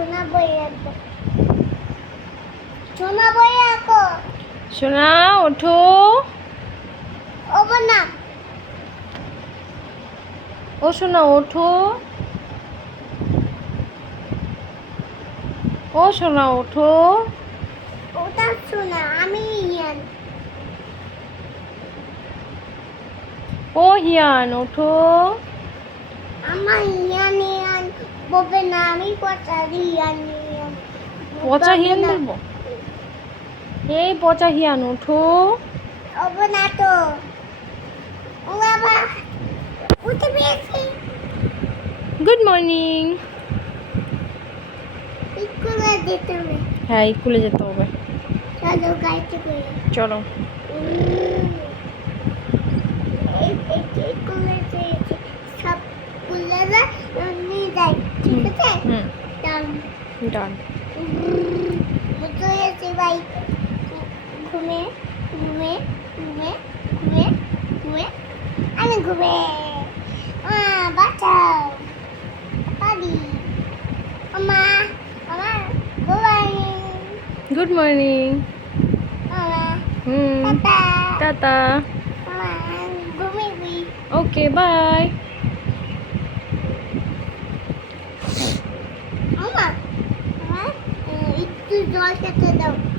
সোনা বই আঁকো সোনা বই আঁকো সোনা ওঠো ওবো না ও সোনা ওঠো ও সোনা ওঠো ওটা সোনা আমি ইয়ান ও হিয়ান ওঠো আমার ইয়ান ইয়ান বলবে না আমি পচা ইয়ান ইয়ান পচা হিয়ান বলবো এই পচা হিয়ান ওঠো ওবো না তো ও বাবা উঠে পেয়েছি গুড মর্নিং স্কুলে যেতে হবে হ্যাঁ স্কুলে যেতে হবে চলো গাড়িতে করে চলো স্কুলে যেতে সব স্কুলেরা নিয়ে যায় ঠিক আছে হুম ডান ডান বুঝতে গেছি ভাই ঘুমে ঘুমে ঘুমে ঘুমে ঘুমে আমি ঘুমে বাঁচাও পারি আমা আমার গুড মর্নিং আমা হুম টাটা টাটা আমার ঘুমিয়ে ওকে বাই আমা একটু জল খেতে দাও